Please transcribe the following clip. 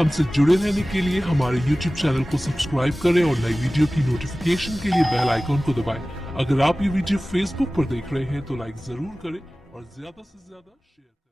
हमसे जुड़े रहने के लिए हमारे YouTube चैनल को सब्सक्राइब करें और नई वीडियो की नोटिफिकेशन के लिए बेल आइकॉन को दबाएं। अगर आप ये वीडियो Facebook पर देख रहे हैं तो लाइक जरूर करें और ज्यादा से ज्यादा शेयर करें।